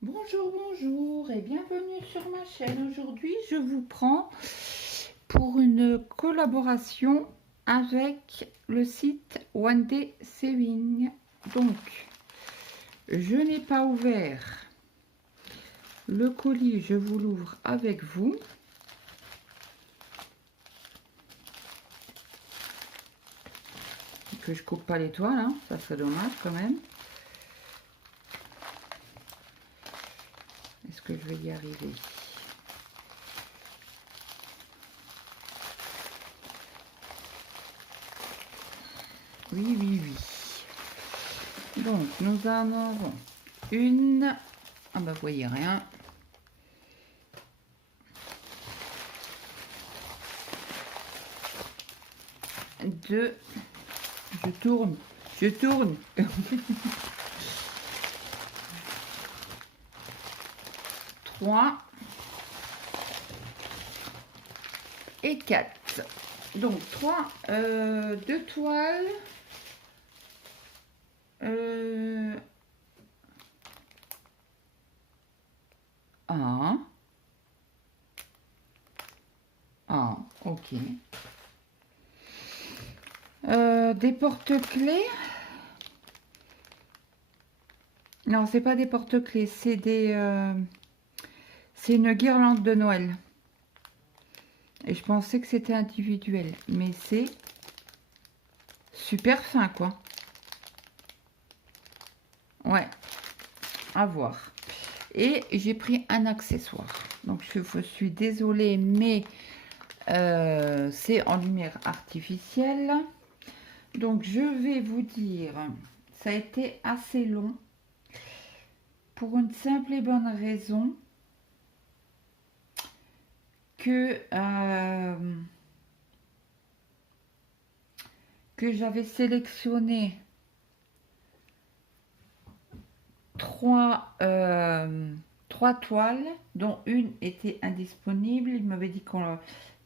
Bonjour, bonjour et bienvenue sur ma chaîne. Aujourd'hui, je vous prends pour une collaboration avec le site One Day Sewing. Donc, je n'ai pas ouvert le colis, je vous l'ouvre avec vous. Que je coupe pas les toiles, hein, ça serait dommage quand même. Est-ce que je vais y arriver ? Oui, oui, oui. Donc, nous en avons une. Ah bah, vous voyez rien. Deux. Je tourne. Je tourne. 3 et 4. Donc 3, 2 toiles. Un. Ah, ok. Des porte-clés. Non, c'est pas des porte-clés, c'est des... c'est une guirlande de Noël. Et je pensais que c'était individuel, mais c'est super fin, quoi. Ouais, à voir. Et j'ai pris un accessoire. Donc, je suis désolée, mais c'est en lumière artificielle. Donc, je vais vous dire, ça a été assez long. Pour une simple et bonne raison que j'avais sélectionné trois toiles, dont une était indisponible. Ils m'avaient dit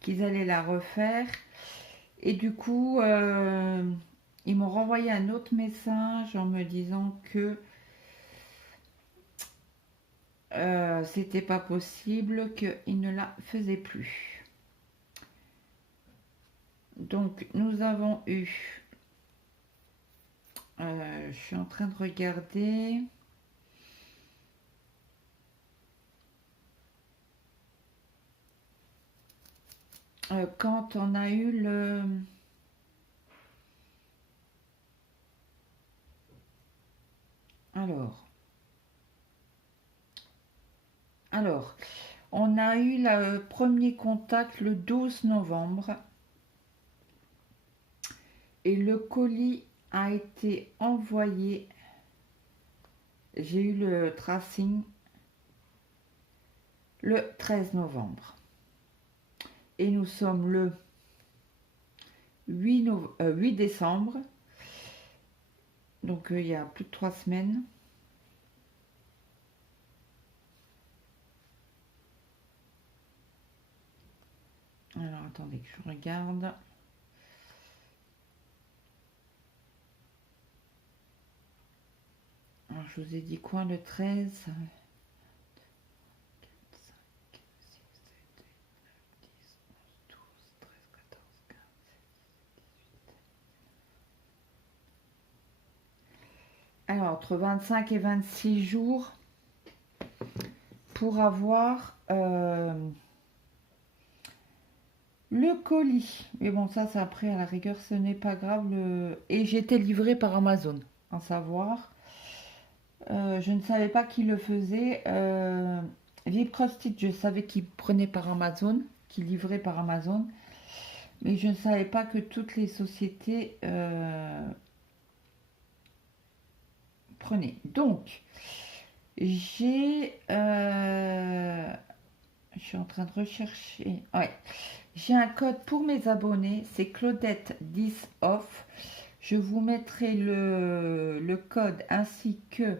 qu'ils allaient la refaire. Et du coup, ils m'ont renvoyé un autre message en me disant que c'était pas possible, qu'ils ne la faisaient plus. Donc, nous avons eu... je suis en train de regarder... quand on a eu le... Alors, on a eu le premier contact le 12 novembre et le colis a été envoyé. J'ai eu le tracing le 13 novembre. Et nous sommes le 8 décembre. Donc, il y a plus de 3 semaines. Alors, attendez que je regarde. Alors, je vous ai dit quoi le 13 ? Alors, entre 25 et 26 jours pour avoir le colis. Mais bon, ça après, à la rigueur, ce n'est pas grave. Et j'ai été livrée par Amazon, à savoir. Je ne savais pas qui le faisait. Viprostit, je savais qu'il prenait par Amazon, qu'il livrait par Amazon. Mais je ne savais pas que toutes les sociétés prenaient. Donc, j'ai... je suis en train de rechercher... Ouais. J'ai un code pour mes abonnés, c'est Claudette 10 off. Je vous mettrai le code ainsi que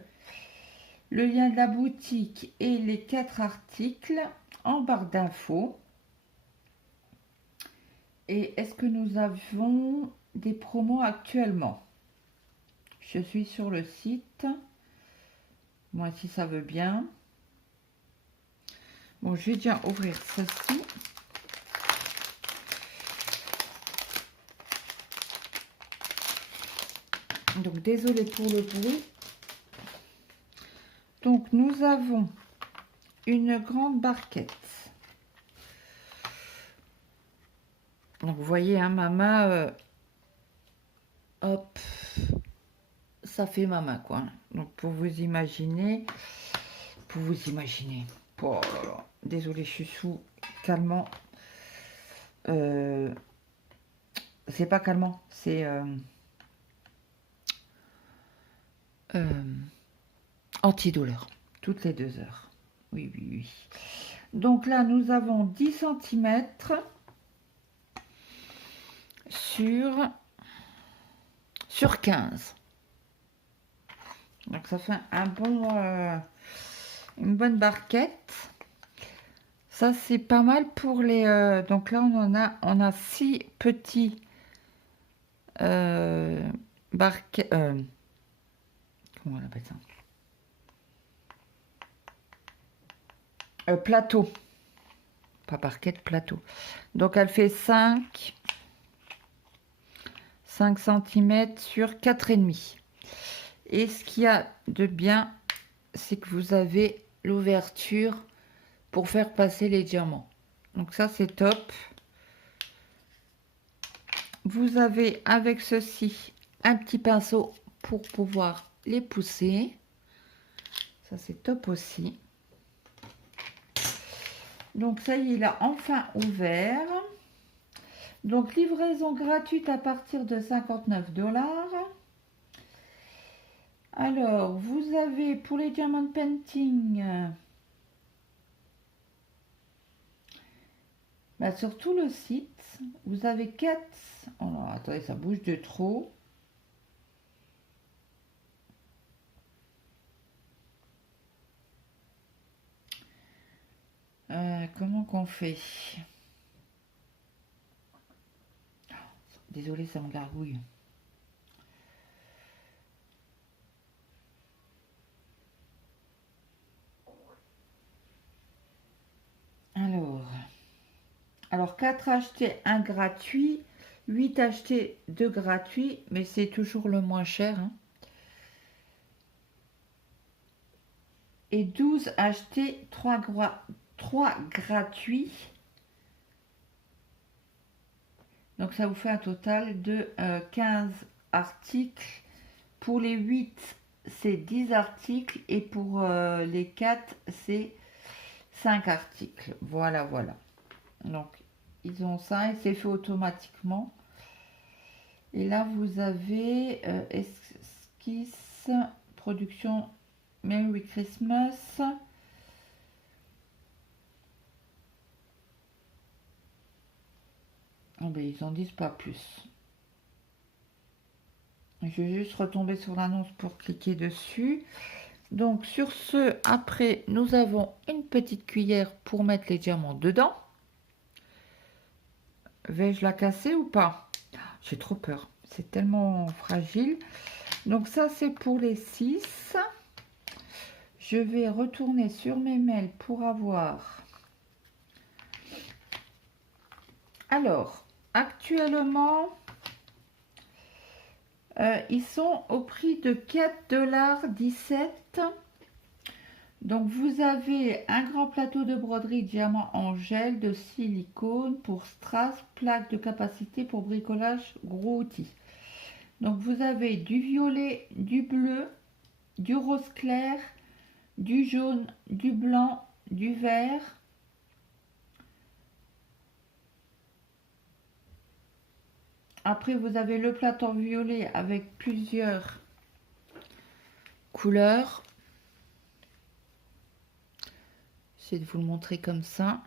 le lien de la boutique et les 4 articles en barre d'infos. Et est-ce que nous avons des promos actuellement? Je suis sur le site. Moi, si ça veut bien. Bon, je vais déjà ouvrir ceci. Donc, désolé pour le bruit. Donc, nous avons une grande barquette. Donc, vous voyez, hein, ma main, hop, ça fait ma main, quoi. Donc, pour vous imaginer, oh là là, désolé, je suis sous calmant. C'est pas calmant, c'est antidouleur, toutes les 2 heures. Oui, oui, oui. Donc là, nous avons 10 centimètres sur 15. Donc ça fait une bonne barquette. Ça, c'est pas mal pour les... donc là, on a 6 petits barquettes... comment on appelle ça, plateau. Pas barquette, plateau. Donc, elle fait 5 cm sur 4,5. Et ce qu'il y a de bien, c'est que vous avez l'ouverture pour faire passer les diamants. Donc ça, c'est top. Vous avez avec ceci un petit pinceau pour pouvoir les pousser. Ça, c'est top aussi. Donc ça y est, il a enfin ouvert. Donc livraison gratuite à partir de 59 $. Alors, vous avez pour les diamant painting, sur tout le site, vous avez 4... Oh non, attendez, ça bouge de trop. Comment qu'on fait? Désolée, ça me gargouille. Alors 4 achetés, 1 gratuit, 8 achetés, 2 gratuits, mais c'est toujours le moins cher, hein. Et 12 achetés, 3 gratuits. Donc ça vous fait un total de 15 articles. Pour les 8, c'est 10 articles. Et pour les 4, c'est 5 articles. Voilà, voilà. Donc, ils ont ça et c'est fait automatiquement. Et là, vous avez esquisse, production Merry Christmas. Oh ben, ils n'en disent pas plus. Je vais juste retomber sur l'annonce pour cliquer dessus. Donc, sur ce, après, nous avons une petite cuillère pour mettre les diamants dedans. Vais-je la casser ou pas? J'ai trop peur. C'est tellement fragile. Donc ça, c'est pour les 6. Je vais retourner sur mes mails pour avoir... Alors, actuellement, ils sont au prix de 4,17 $. Donc, vous avez un grand plateau de broderie diamant en gel de silicone pour strass, plaque de capacité pour bricolage, gros outils. Donc, vous avez du violet, du bleu, du rose clair, du jaune, du blanc, du vert. Après, vous avez le plateau violet avec plusieurs couleurs. J'essaie de vous le montrer comme ça.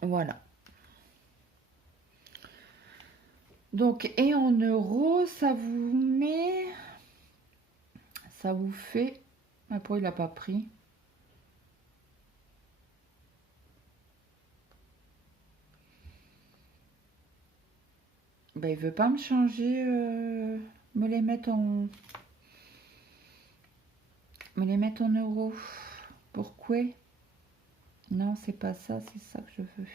Voilà. Donc, et en euros, ça vous met... Ça vous fait... Ah, pourquoi il n'a pas pris? Ben, il veut pas me changer... me les mettre en euros. Pourquoi? Non, c'est pas ça, c'est ça que je veux.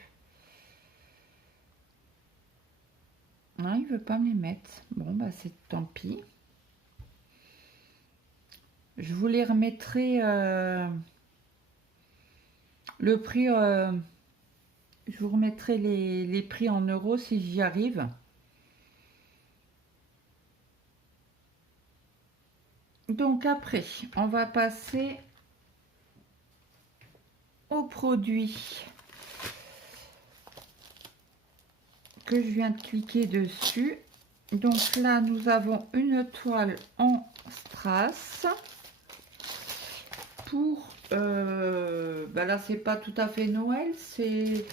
Non, il veut pas me les mettre. Bon, bah c'est tant pis. Je vous les remettrai le prix. Je vous remettrai les prix en euros si j'y arrive. Donc après, on va passer aux produits que je viens de cliquer dessus. Donc là, nous avons une toile en strass pour... bah là, c'est pas tout à fait Noël, c'est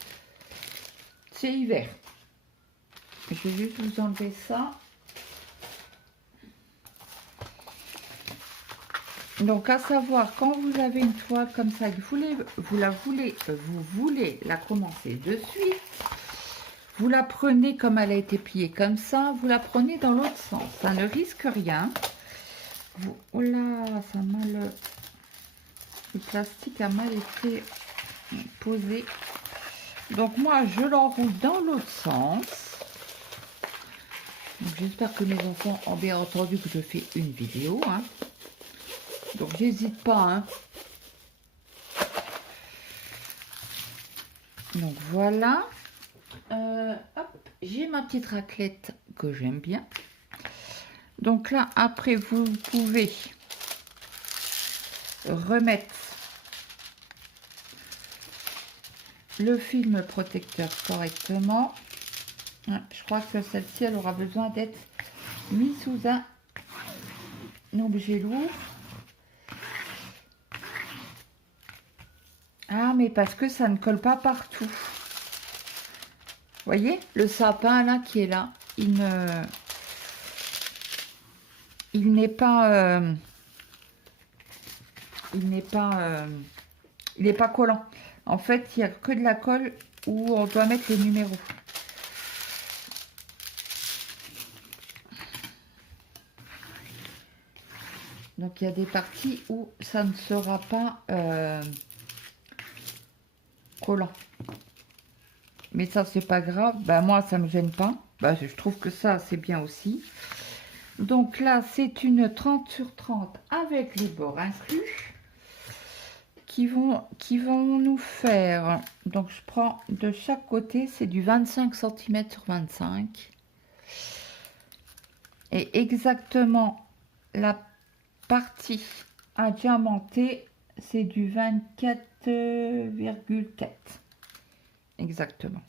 hiver. Je vais juste vous enlever ça. Donc, à savoir, quand vous avez une toile comme ça, que vous voulez la commencer de suite, vous la prenez comme elle a été pliée comme ça, vous la prenez dans l'autre sens. Ça ne risque rien. Oh là, ça a mal... Le plastique a mal été posé. Donc, moi, je l'enroule dans l'autre sens. J'espère que mes enfants ont bien entendu que je fais une vidéo. Hein. Donc, j'hésite pas. Hein. Donc, voilà. J'ai ma petite raclette que j'aime bien. Donc là, après, vous pouvez remettre le film protecteur correctement. Je crois que celle-ci, elle aura besoin d'être mise sous un objet lourd. Ah, mais parce que ça ne colle pas partout. Vous voyez, le sapin là qui est là, il n'est pas collant. En fait, il n'y a que de la colle où on doit mettre les numéros. Donc il y a des parties où ça ne sera pas collant. Mais ça, c'est pas grave. Bah, moi, ça me gêne pas. Bah, je trouve que ça, c'est bien aussi. Donc là, c'est une 30 sur 30 avec les bords inclus qui vont nous faire... Donc, je prends de chaque côté, c'est du 25 cm sur 25. Et exactement la partie à diamanter, c'est du 24,4. Exactement.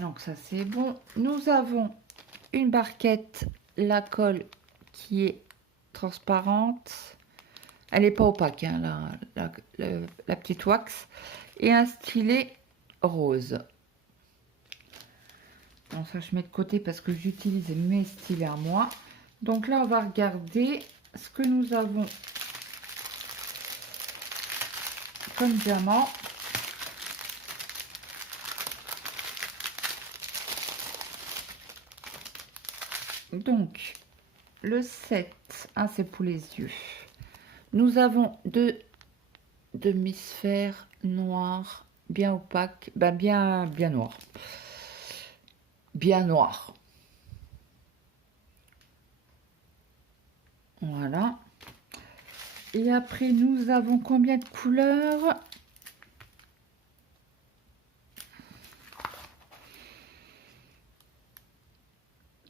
Donc ça c'est bon. Nous avons une barquette, la colle qui est transparente. Elle n'est pas opaque, hein, la petite wax. Et un stylet rose. Bon, ça je mets de côté parce que j'utilise mes stylets à moi. Donc là on va regarder ce que nous avons comme diamant. Donc, le 7, ah, c'est pour les yeux. Nous avons deux demi-sphères noires, bien opaques, ben bien noires. Bien noires. Voilà. Et après, nous avons combien de couleurs?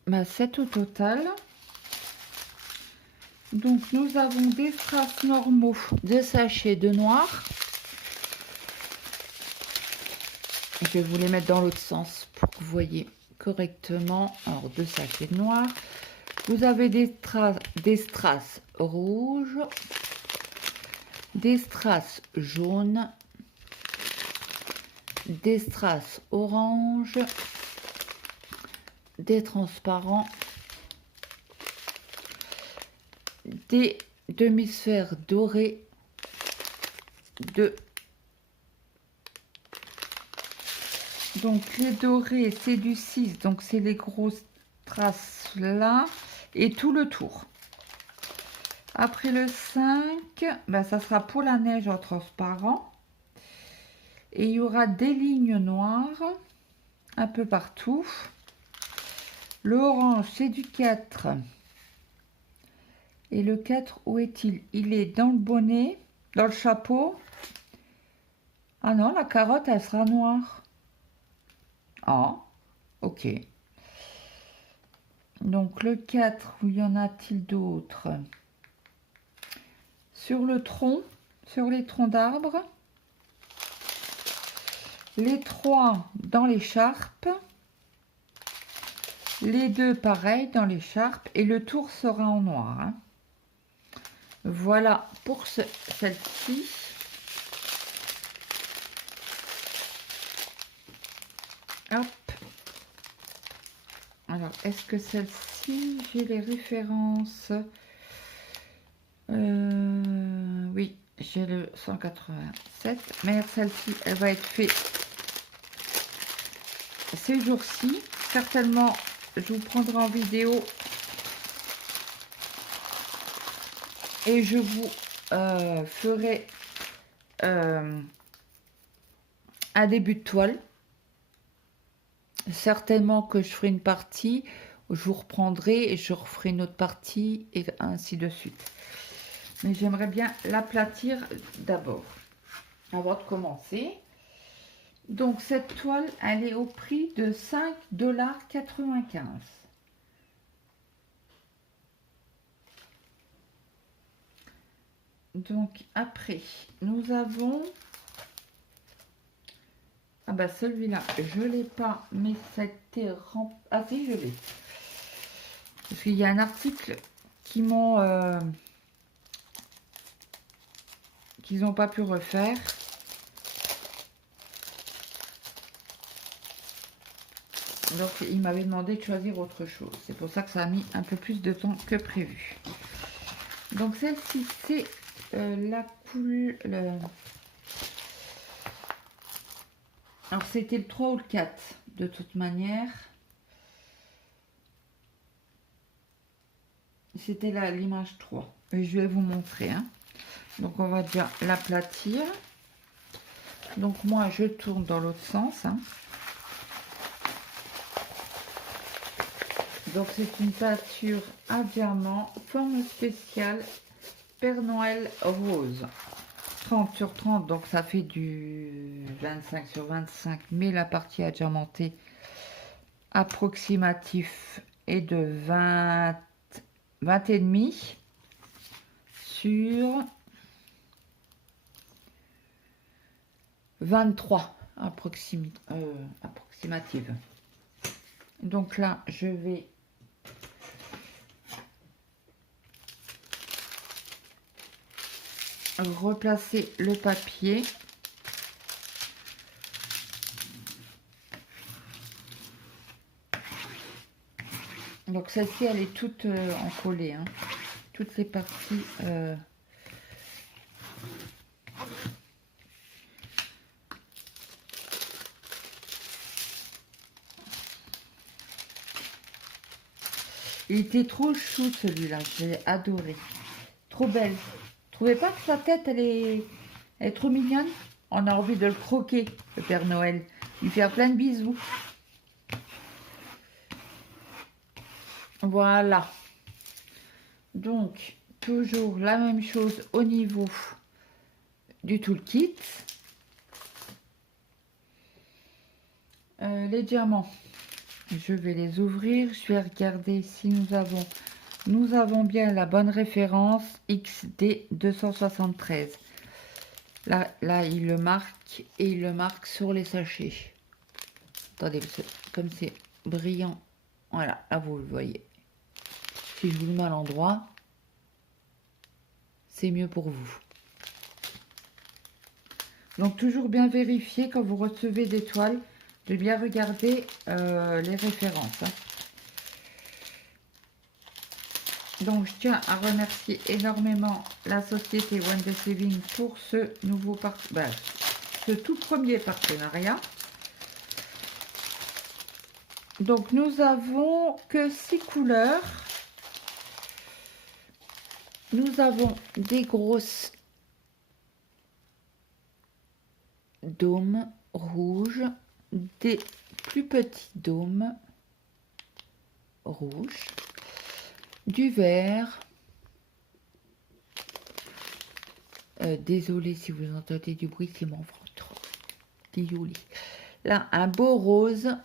Ben, 7 au total. Donc, nous avons des strass normaux, des sachets de noir. Je vais vous les mettre dans l'autre sens pour que vous voyez correctement. Alors, 2 sachets de noir. Vous avez des strass rouges, des strass jaunes, des strass orange, des transparents, des demi-sphères dorées, Donc les dorés, c'est du 6, donc c'est les grosses traces là, et tout le tour. Après le 5, ben, ça sera pour la neige en transparent. Et il y aura des lignes noires un peu partout. Le orange, c'est du 4. Et le 4, où est-il? Il est dans le bonnet, dans le chapeau. Ah non, la carotte, elle sera noire. Ah, ok. Donc le 4, où y en a-t-il d'autres? Sur le tronc, sur les troncs d'arbres. Les 3 dans l'écharpe. Les 2 pareil dans l'écharpe. Et le tour sera en noir. Hein. Voilà pour celle-ci. Hop. Alors, est-ce que celle-ci, j'ai les références? Oui, j'ai le 187. Mais celle-ci, elle va être faite ces jours-ci. Certainement, je vous prendrai en vidéo. Et je vous ferai un début de toile. Certainement que je ferai une partie, je vous reprendrai et je referai une autre partie et ainsi de suite. Mais j'aimerais bien l'aplatir d'abord, avant de commencer. Donc cette toile, elle est au prix de 5,95 $. Donc après, nous avons... Ah bah celui-là, je ne l'ai pas, mais c'était... Ah si, je l'ai. Parce qu'il y a un article qui m'ont... qu'ils n'ont pas pu refaire. Donc il m'avait demandé de choisir autre chose. C'est pour ça que ça a mis un peu plus de temps que prévu. Donc celle-ci, c'est la couleur... Alors c'était le 3 ou le 4 de toute manière. C'était là l'image 3. Et je vais vous montrer. Hein. Donc on va déjà l'aplatir. Donc moi je tourne dans l'autre sens. Hein. Donc c'est une peinture à diamant, forme spéciale, Père Noël rose. 30 sur 30, donc ça fait du 25 sur 25, mais la partie adiamantée approximatif est de 20 et demi sur 23 approximative. Donc là, je vais replacer le papier. Donc celle-ci, elle est toute encollée. Hein. Toutes les parties... Il était trop chou celui-là, j'ai adoré. Trop belle. Trouvez pas que sa tête, elle est trop mignonne? On a envie de le croquer, le Père Noël. Lui faire plein de bisous. Voilà. Donc, toujours la même chose au niveau du toolkit. Les diamants, je vais les ouvrir. Je vais regarder si nous avons bien la bonne référence XD 273. Là, il le marque et il le marque sur les sachets. Attendez, comme c'est brillant. Voilà, là vous le voyez. Si je vous le mets à l'endroit, c'est mieux pour vous. Donc toujours bien vérifier quand vous recevez des toiles, de bien regarder les références. Hein. Donc je tiens à remercier énormément la société Wonder Saving pour ce nouveau ce tout premier partenariat. Donc nous avons que 6 couleurs. Nous avons des grosses dômes rouges, des plus petits dômes rouges, du vert. Désolée si vous entendez du bruit, c'est mon ventre. Désolée. Là, un beau rose.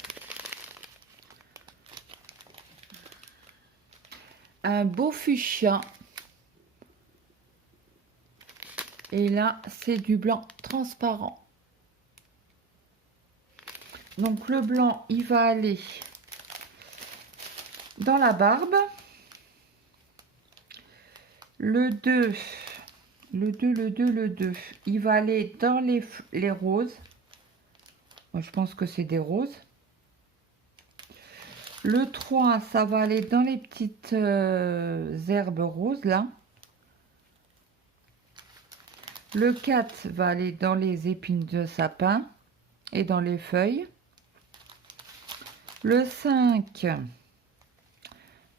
Un beau fuchsia. Et là, c'est du blanc transparent. Donc, le blanc, il va aller dans la barbe. Le 2, le 2, il va aller dans les roses. Moi, je pense que c'est des roses. Le 3, ça va aller dans les petites herbes roses, là. Le 4 va aller dans les épines de sapin et dans les feuilles. Le 5,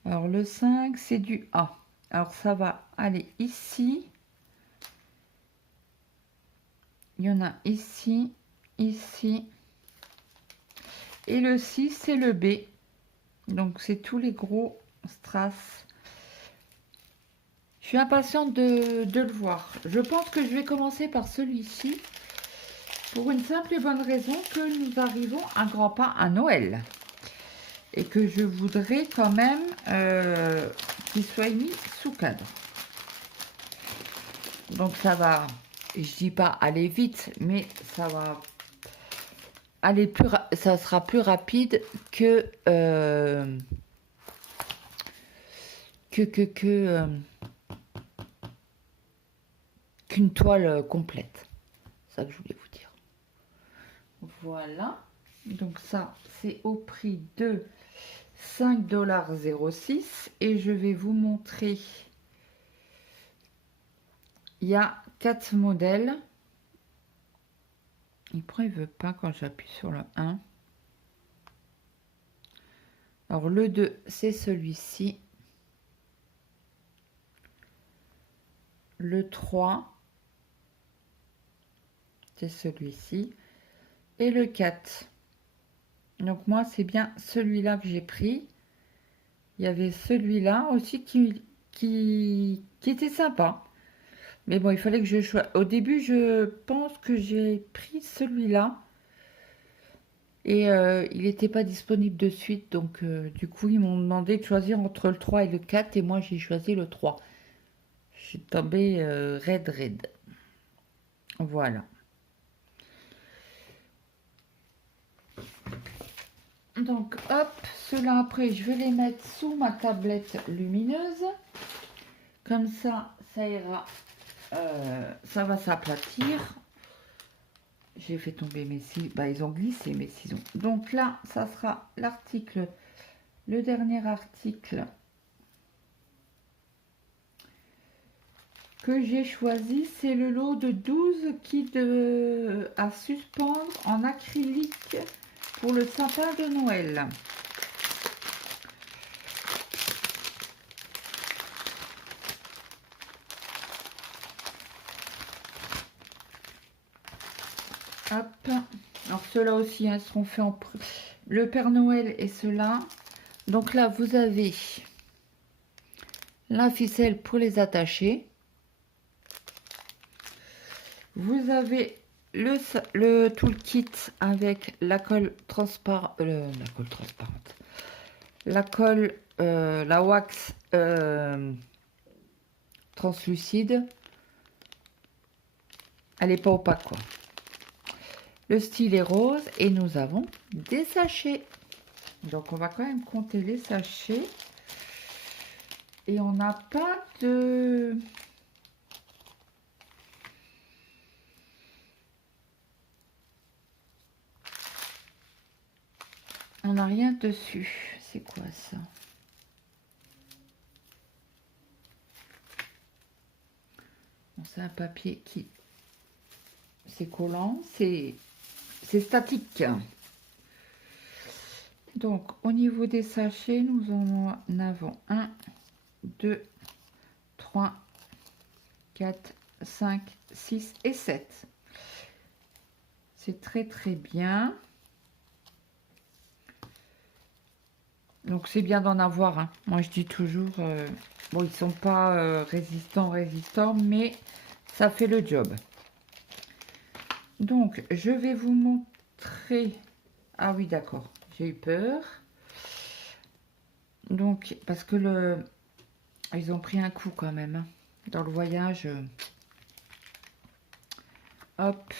alors le 5, c'est du A. Alors, ça va aller ici. Il y en a ici, ici. Et le 6, c'est le B. Donc, c'est tous les gros strass. Je suis impatiente de le voir. Je pense que je vais commencer par celui-ci. Pour une simple et bonne raison que nous arrivons à grands pas à Noël. Et que je voudrais quand même qu'il soit mis sous cadre. Donc, ça va, je dis pas aller vite, mais ça va aller ça sera plus rapide que qu'une toile complète. C'est ça que je voulais vous dire. Voilà. Donc ça, c'est au prix de 5,06 $. Et je vais vous montrer. Il y a 4 modèles. Et pourquoi il veut pas quand j'appuie sur le 1? Alors le 2, c'est celui-ci. Le 3, c'est celui-ci. Et le 4. Donc moi, c'est bien celui-là que j'ai pris. Il y avait celui-là aussi qui était sympa. Mais bon, il fallait que je choisisse. Au début, je pense que j'ai pris celui-là. Et il n'était pas disponible de suite. Donc, du coup, ils m'ont demandé de choisir entre le 3 et le 4. Et moi, j'ai choisi le 3. Je suis tombée raide. Voilà. Donc, hop, ceux-là, après, je vais les mettre sous ma tablette lumineuse. Comme ça ira. Ça va s'aplatir. J'ai fait tomber mes ciseaux. Bah, ils ont glissé mes ciseaux. Donc là, ça sera l'article, le dernier article que j'ai choisi. C'est le lot de 12 kits à suspendre en acrylique pour le sapin de Noël. Hop. Alors ceux-là aussi hein, seront faits en le Père Noël et ceux-là. Donc là, vous avez la ficelle pour les attacher. Vous avez le toolkit avec la colle transparente, la colle, la wax translucide. Elle n'est pas opaque quoi. Le stylet rose et nous avons des sachets. Donc on va quand même compter les sachets. Et on n'a pas de... On n'a rien dessus. C'est quoi ça? Bon, c'est un papier qui... C'est collant. C'est statique. Donc, au niveau des sachets, nous en avons 1, 2, 3, 4, 5, 6 et 7. C'est très très bien. Donc c'est bien d'en avoir. Hein. Moi je dis toujours, bon ils sont pas résistants, mais ça fait le job. Donc je vais vous montrer. Ah oui d'accord, j'ai eu peur. Donc parce que ils ont pris un coup quand même hein, dans le voyage. Hop.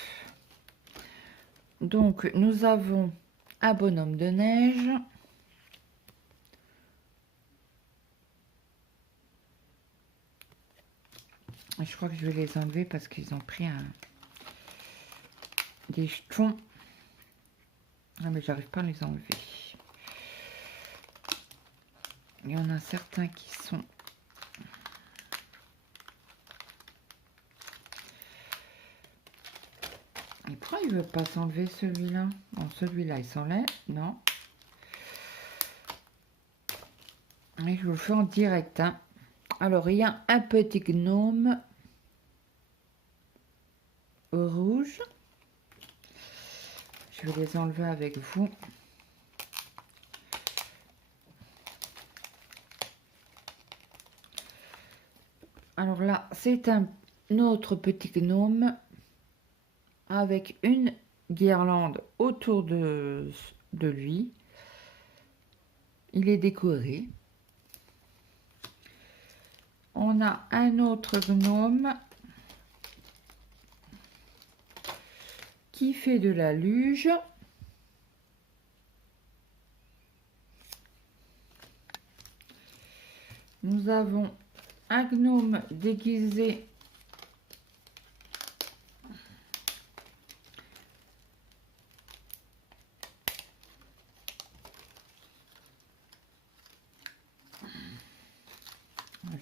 Donc nous avons un bonhomme de neige. Je crois que je vais les enlever parce qu'ils ont pris des jetons. Ah mais j'arrive pas à les enlever. Il y en a certains qui sont... Et pourquoi il veut pas s'enlever celui-là? Bon, celui-là il s'enlève, non. Et je vous le fais en direct. Hein. Alors il y a un petit gnome rouge. Je vais les enlever avec vous. Alors là, c'est un autre petit gnome avec une guirlande autour de lui. Il est décoré. On a un autre gnome qui fait de la luge. Nous avons un gnome déguisé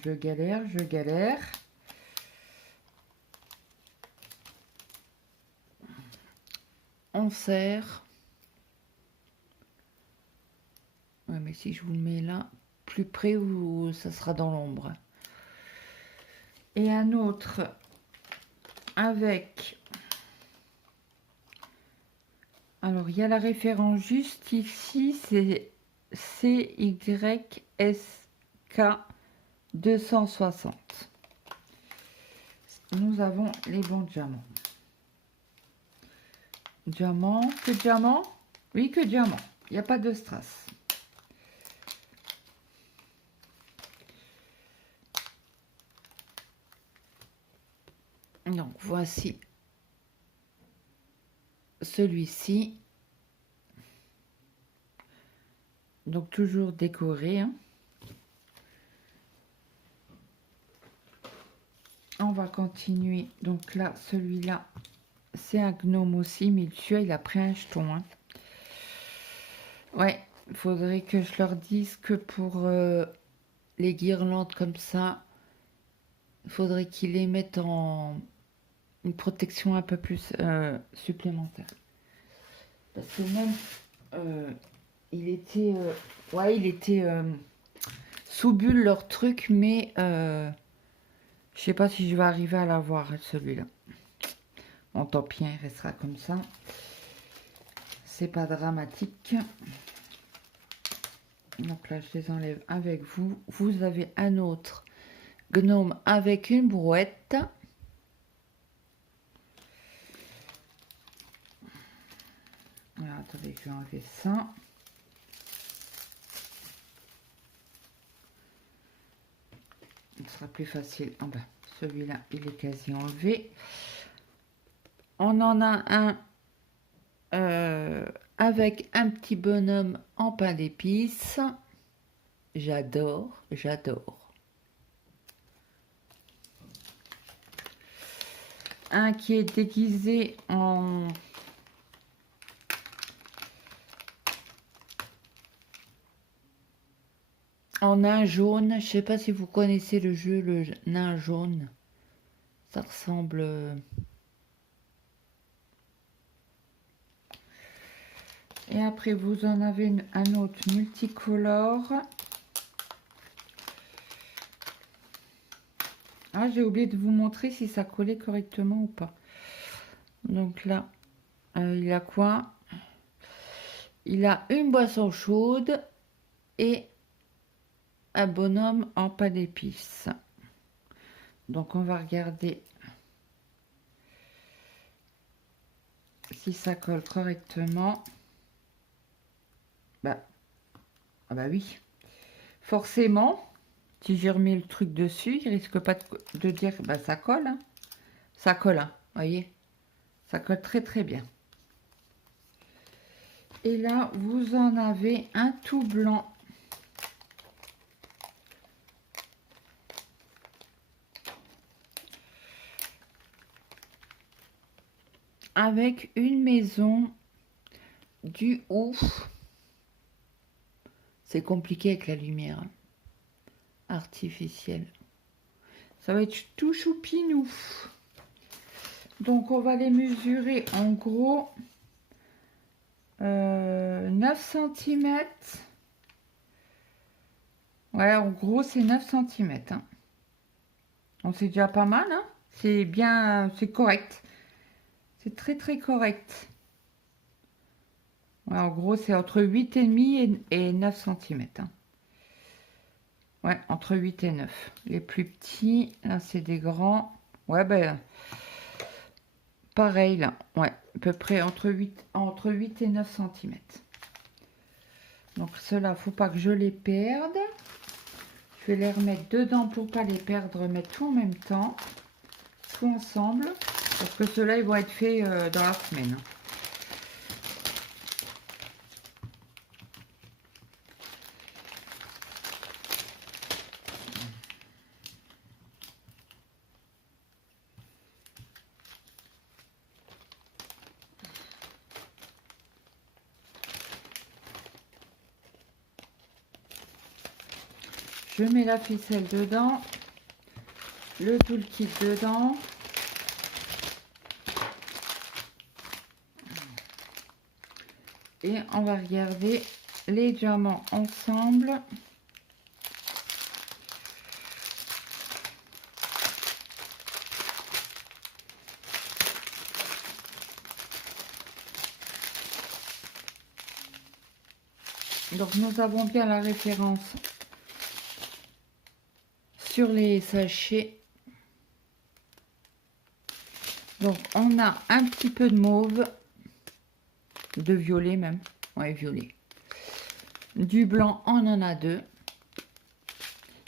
je galère. On serre. Ouais, mais si je vous le mets là, plus près ou ça sera dans l'ombre. Et un autre avec... Alors, il y a la référence juste ici, c'est CYSK 260. Nous avons les bons diamants. Diamant, que diamant? Oui, que diamant. Il n'y a pas de strass. Donc, voici celui-ci. Donc, toujours décoré. Hein. On va continuer. Donc là, celui-là, c'est un gnome aussi, mais celui-là, il a pris un jeton. Hein. Ouais, il faudrait que je leur dise que pour les guirlandes comme ça, il faudrait qu'ils les mettent en une protection un peu plus supplémentaire. Parce que même, il était, ouais, il était sous bulle leur truc, mais je sais pas si je vais arriver à l'avoir celui-là. Bon, tant pis, il restera comme ça. C'est pas dramatique. Donc là, je les enlève avec vous. Vous avez un autre gnome avec une brouette. Alors, attendez, je vais enlever ça. Ce sera plus facile. Ah ben, celui-là, il est quasi enlevé. On en a un avec un petit bonhomme en pain d'épices. J'adore. Un qui est déguisé en nain jaune. Je sais pas si vous connaissez le jeu, le nain jaune. Ça ressemble... Et Et après, vous en avez un autre multicolore. Ah, j'ai oublié de vous montrer si ça collait correctement ou pas. Donc là, il a quoi? Il a une boisson chaude et un bonhomme en pain d'épices. Donc on va regarder si ça colle correctement. Bah, ah bah oui. Forcément, si j'ai remis le truc dessus, il risque pas de dire bah ça colle. Hein. Ça colle, hein, voyez. Ça colle très très bien. Et là, vous en avez un tout blanc. Avec une maison du ouf. C'est compliqué avec la lumière hein, artificielle. Ça va être tout choupinou. Donc on va les mesurer en gros 9 cm. Ouais, en gros c'est 9 cm. Hein. Donc c'est déjà pas mal. Hein. C'est bien, c'est correct. C'est très très correct. Ouais, en gros c'est entre 8,5 et 9 cm. Hein. Ouais, entre 8 et 9. Les plus petits, là c'est des grands. Ouais, ben pareil là. Ouais, à peu près entre 8 et 9 cm. Donc ceux-là, faut pas que je les perde. Je vais les remettre dedans pour pas les perdre, mettre tout en même temps. Tout ensemble. Parce que ceux-là, ils vont être faits dans la semaine. Je mets la ficelle dedans, le toolkit dedans. Et on va regarder les diamants ensemble. Donc nous avons bien la référence sur les sachets. Donc on a un petit peu de mauve, de violet même, ouais violet. Du blanc on en a deux,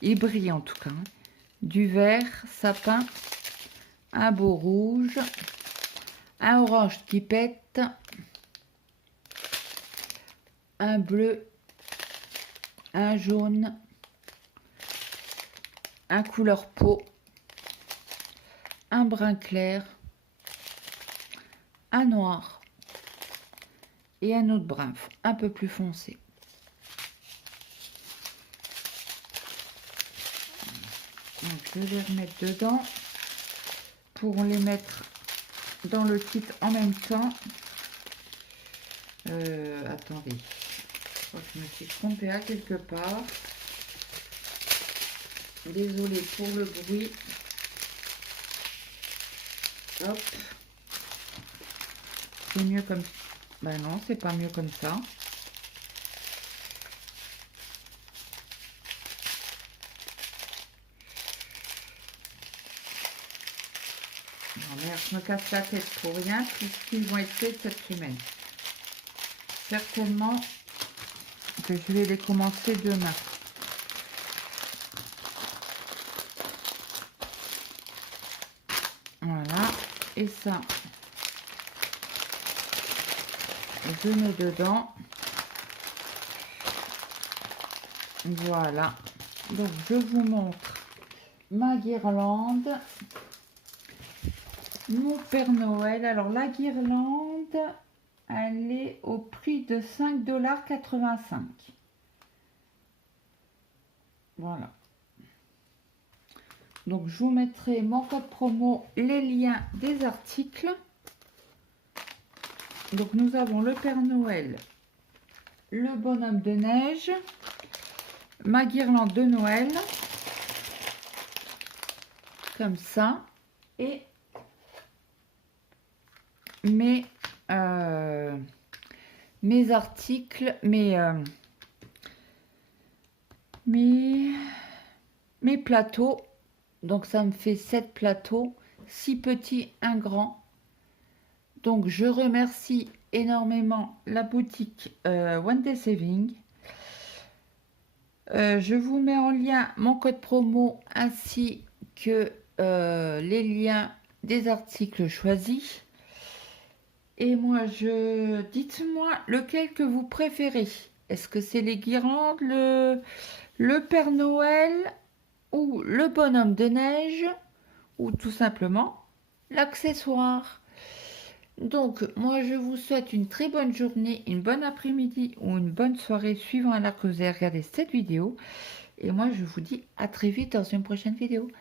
il brille en tout cas. Du vert, sapin, un beau rouge, un orange qui pète, un bleu, un jaune, un couleur peau, un brun clair, un noir et un autre brun un peu plus foncé. Donc je vais les remettre dedans pour les mettre dans le kit en même temps. Attendez, je crois que je me suis trompée à quelque part. Désolée pour le bruit. Hop. C'est mieux comme ça. Ben non, c'est pas mieux comme ça. Non, merde, je me casse la tête pour rien puisqu'ils vont être faits cette semaine. Certainement que je vais les commencer demain. Voilà. Et ça, je mets dedans. Voilà. Donc, je vous montre ma guirlande. Mon Père Noël. Alors, la guirlande, elle est au prix de 5,85 $. Voilà. Donc, je vous mettrai mon code promo, les liens des articles. Donc, nous avons le Père Noël le bonhomme de neige, ma guirlande de Noël, comme ça, et mes articles, mes plateaux. Donc ça me fait 7 plateaux, 6 petits, 1 grand. Donc je remercie énormément la boutique One Day Saving. Je vous mets en lien mon code promo ainsi que les liens des articles choisis. Et moi, dites-moi lequel que vous préférez. Est-ce que c'est les guirlandes, le Père Noël ou le bonhomme de neige ou tout simplement l'accessoire? Donc, moi, je vous souhaite une très bonne journée, une bonne après-midi ou une bonne soirée suivant à l'heure que vous avez regardé cette vidéo. Et moi, je vous dis à très vite dans une prochaine vidéo.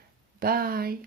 Bye!